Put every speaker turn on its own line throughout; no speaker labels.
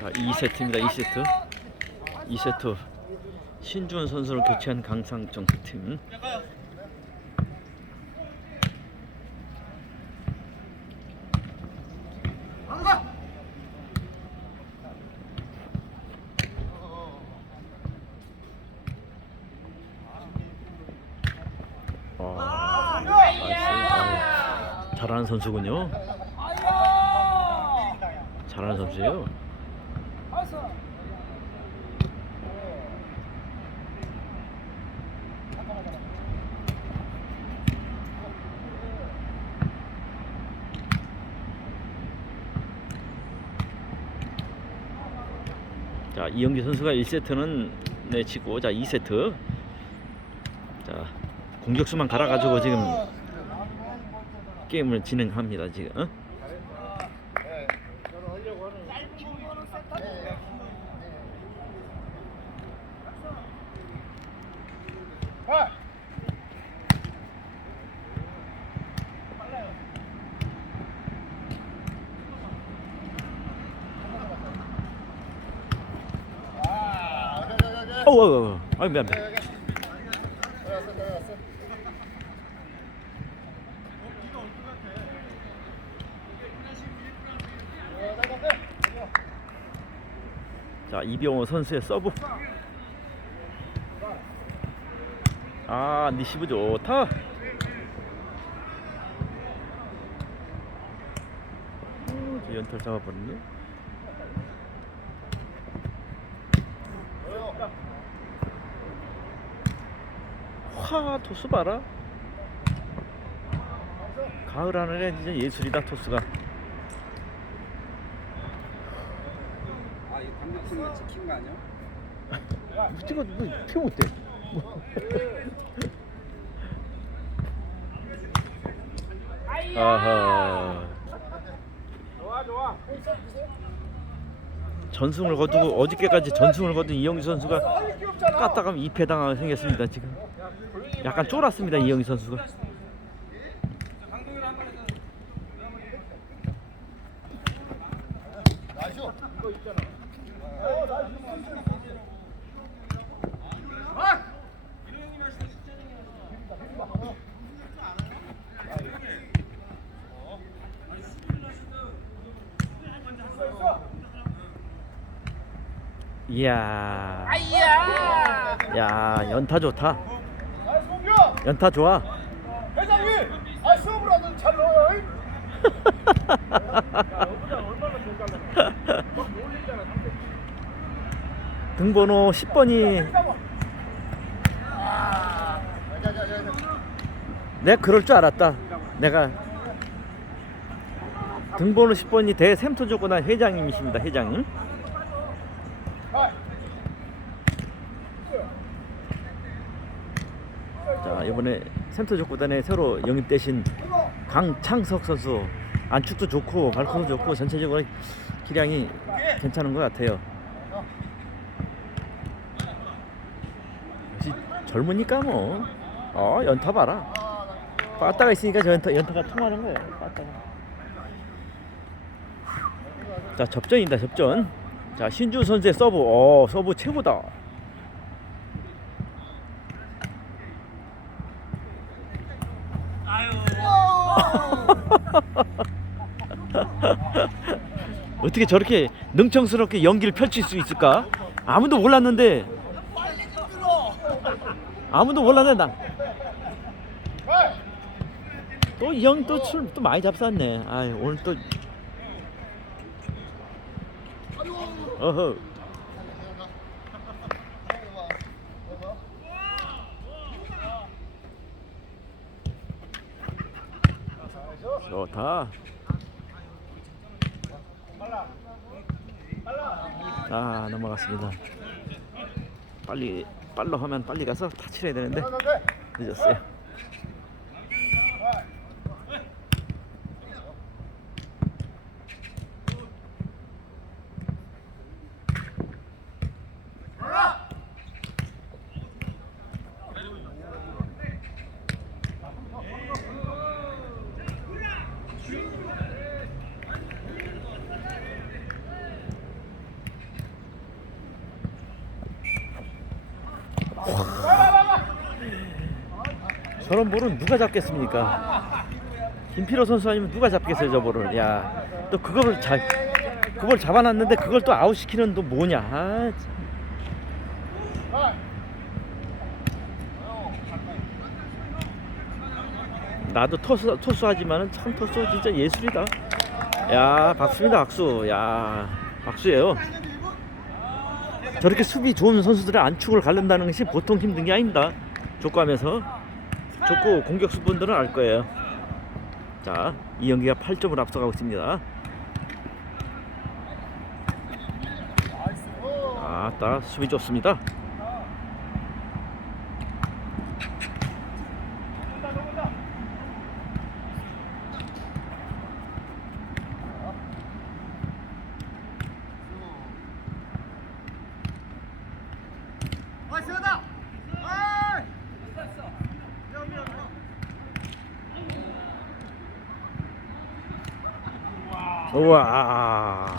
자, 2세트입니다. 2세트. 2세트. 신주원 선수를 교체한 강상정 팀. 와. 아, 잘하는 선수군요. 잘하는 선수예요. 자 이영기 선수가 1세트는 내치고 자 2세트 자 공격수만 갈아가지고 지금 게임을 진행합니다 지금 어? 어우 어우 어우 아이 미안. 자 이병호 선수의 서브. 아 니시브 좋다. 어, 저 연탈 잡아버렸네 화 토스 봐라. 가을 하늘에 진짜 예술이다 토스가.
아, 이 강력팀을 지킨 거 아니야?
찍어 뭐 어떻게 못해? 아하. 전승을 거두고 어저께까지 전승을 거둔 이영규 선수가 까딱하면 2패 당하게 생겼습니다 지금 약간 쫄았습니다 이영규 선수가. 이야. 야 연타 좋다! 연타 좋아
회장님! 아, 수업이라도 잘 넣어요.
등번호 10번이 내가 그럴 줄 알았다 내가 등번호 10번이 대샘토 조건한 회장님이십니다 회장님 자 이번에 샘토 족구단에 새로 영입되신 강창석 선수. 안축도 좋고 발코도 좋고 전체적으로 기량이 괜찮은 것 같아요. 젊으니까 뭐. 어, 연타 봐라. 빠따가 있으니까 저 연타, 연타가 통하는 거예요 빠따가. 자 접전이다 접전. 자 신주 선수의 서브. 어 서브 최고다 어떻게 저렇게 능청스럽게 연기를 펼칠 수 있을까? 아무도 몰랐는데. 아무도 몰랐는데 나 또 이 형 또 술 또 많이 잡쌌네. 아 오늘 또. 어허 좋다. 아 넘어갔습니다. 빨리 빨로 하면 빨리 가서 타치해야 되는데 늦었어요. 저런 볼은 누가 잡겠습니까? 김필호 선수 아니면 누가 잡겠어요 저 볼을? 야, 또 그걸 잘 그걸 잡아놨는데 그걸 또 아웃 시키는 또 뭐냐? 아, 참. 나도 토수 토수하지만은 참 토수 진짜 예술이다. 야 박수입니다 박수. 야 박수예요. 저렇게 수비 좋은 선수들의 안축을 가른다는 것이 보통 힘든 게 아닙니다. 족구하면서 족구 공격수 분들은 알 거예요. 자 이영기가 8점을 앞서가고 있습니다. 아따 수비 좋습니다. 우와.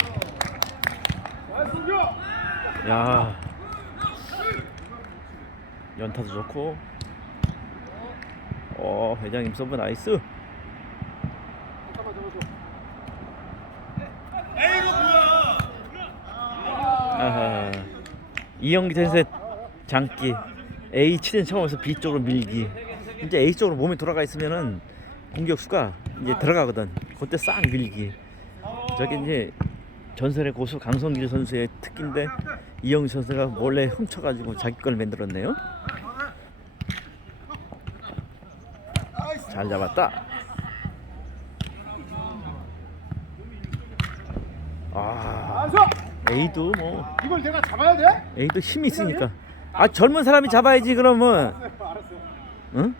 야. 연타도 좋고. 어, 회장님 서브 나이스. 이영기 선수의 장기 A 치는 처음에서 B 쪽으로 밀기. 이제 A 쪽으로 몸이 돌아가 있으면은 공격수가 이제 들어가거든. 그때 싹 밀기. 저게 이제 전설의 고수 강성길 선수의 특기인데 이영희 선수가 몰래 훔쳐가지고 자기 걸 만들었네요. 잘 잡았다. 아, A도 뭐
이걸 내가 잡아야 돼?
A도 힘이 있으니까. 아 젊은 사람이 잡아야지 그러면. 응?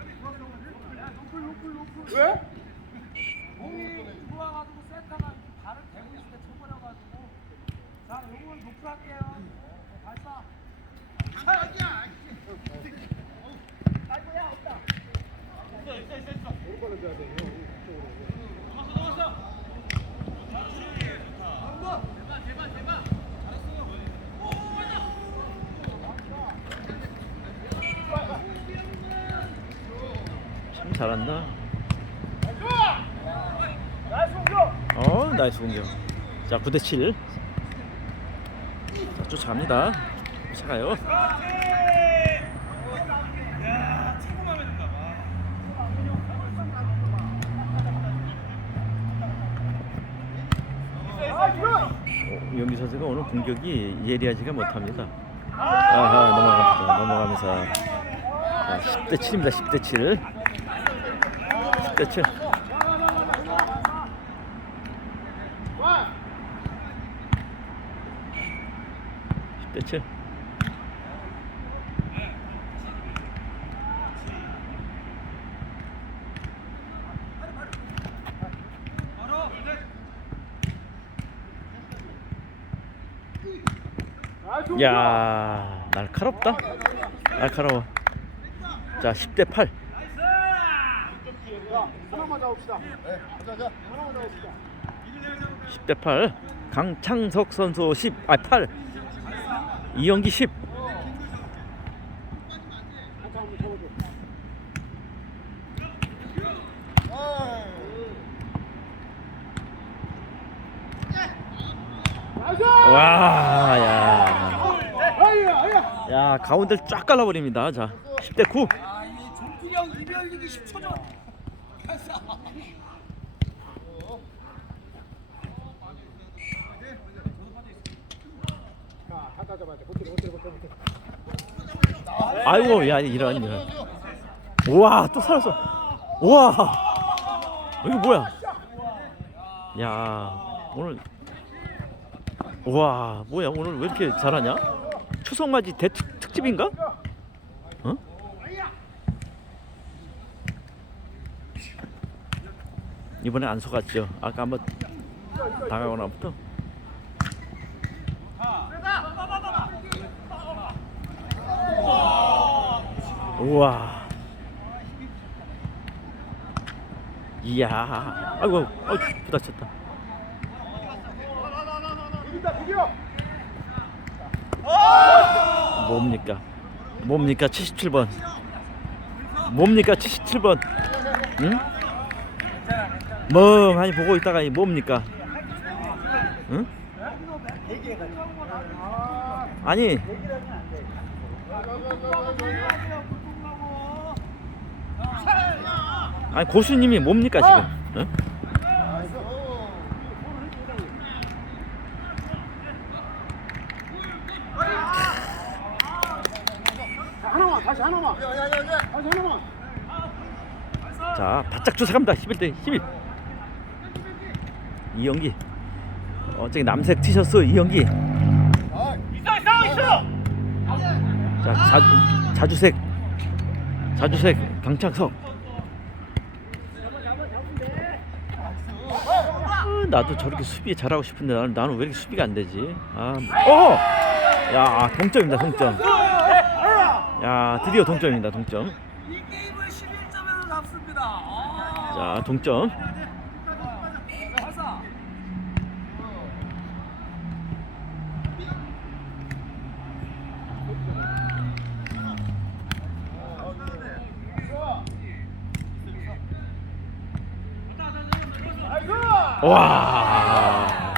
왜?
공이 들어와가지고 센터가 발을 대고 있을 때 쳐버려가지고 자 요걸 높게 할게요 발사
참 잘한다. 어, 나이스 공격. 자, 9대 7. 자, 쫓아갑니다. 쫓아가요. 이영기 선수가 오늘 공격이 예리하지가 못합니다. 아하, 넘어갑니다. 넘어가면서. 자, 10대 7입니다. 10대 7. 10대 7.
와!
10 대 7.
나이스 공격!
야, 날카롭다. 날카로워. 자, 10대 8.
야, 하나만 잡읍시다. 네, 가자, 가자. 하나만 잡읍시다.
10대 8. 강창석 선수 10. 아, 8. 이영기 10.
한번 잡아줘. 나이스!
와, 야.
야,
가운데를 쫙 갈라버립니다. 자, 10대 9.
아 이 종필형 이별리기 10초 전
자, 갖다 잡
아이고, 야, 이런, 이런. 우와, 또 살았어. 우와. 이거 뭐야? 야, 오늘. 우와, 뭐야, 오늘 왜 이렇게 잘하냐? 추석맞이 대특 특집인가? 어? 이번에 안 속았죠. 아까 한번 당하고 나부터. 우와. 이야. 아이고, 어, 부딪혔다. 뭡니까? 뭡니까 77번 뭡니까 77번 응? 멍하니 보고 있다가 이 뭡니까 응? 아니 아니 고수님이 뭡니까 지금? 응?
하나만 다시 하나만. 야야야야. 다시 하나만.
자 바짝 쫓아갑니다. 11대 11 이영기. 어 저기 남색 티셔츠 이영기. 아자 자, 자주색. 자주색 강창석 아, 나도 저렇게 수비 잘하고 싶은데 나는, 나는 왜 이렇게 수비가 안 되지 아, 어! 야 동점입니다 동점 야 드디어 동점입니다 동점
이 게임을 11점에서 잡습니다. 아.
자 동점 와.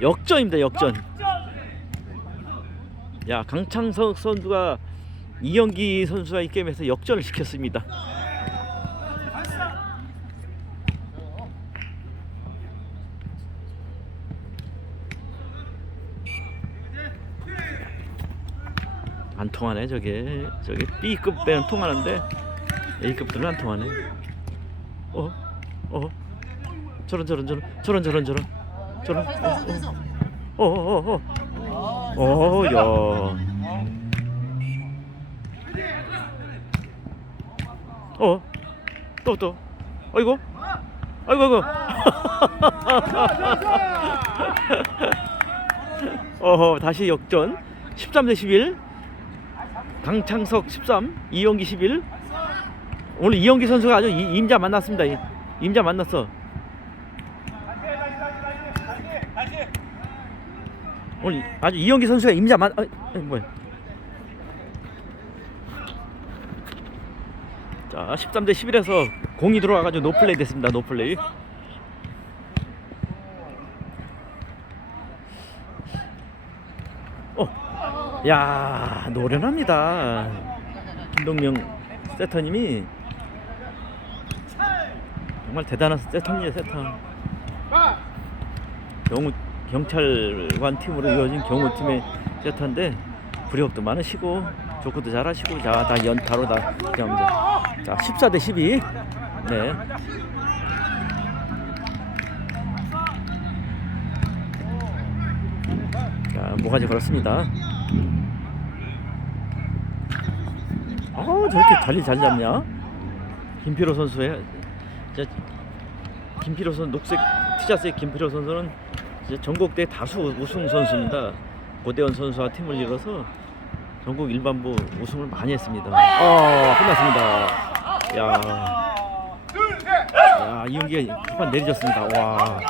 역전입니다 역전. 야 강창석 선수가 이영기 선수가 이 게임에서 역전을 시켰습니다. 안 통하네 저게. 저게 B급 배는 통하는데 A급들은 안 통하네. 어? 어? 저런 저런 저런 저런 저런 저런. 저런. 어어어어. 어야. 어또또. 아이고. 아이고 아이고. 어허 다시 역전. 13 대 11 강창석 13 이영기 11 오늘 이영기 선수가 아주 이- 임자 만났습니다. 이- 임자 만났어 오늘 아주 이영기 선수가 임자 만 어, 어, 뭐야. 자 13대 11에서 공이 들어와가지고 노플레이 됐습니다 노플레이. 어, 야 노련합니다. 김동명 세터님이. 정말 대단한 세터입니다 세터 경우 경찰관 팀으로 이어진 경호팀의 세터인데 부력도 많으시고 조크도 잘하시고 자다 연타로 다 그냥 자 14 대 12 네. 자 모가지 걸었습니다. 아 저렇게 달리 잘 잡냐? 김필호 선수의 자, 김필호 선수 녹색 티셔츠의 김필호 선수는 전국대 다수 우승 선수입니다. 고대원 선수와 팀을 이뤄서 전국 일반부 우승을 많이 했습니다. 어, 끝났습니다. 야, 야 이용기가 한판 내리졌습니다. 와,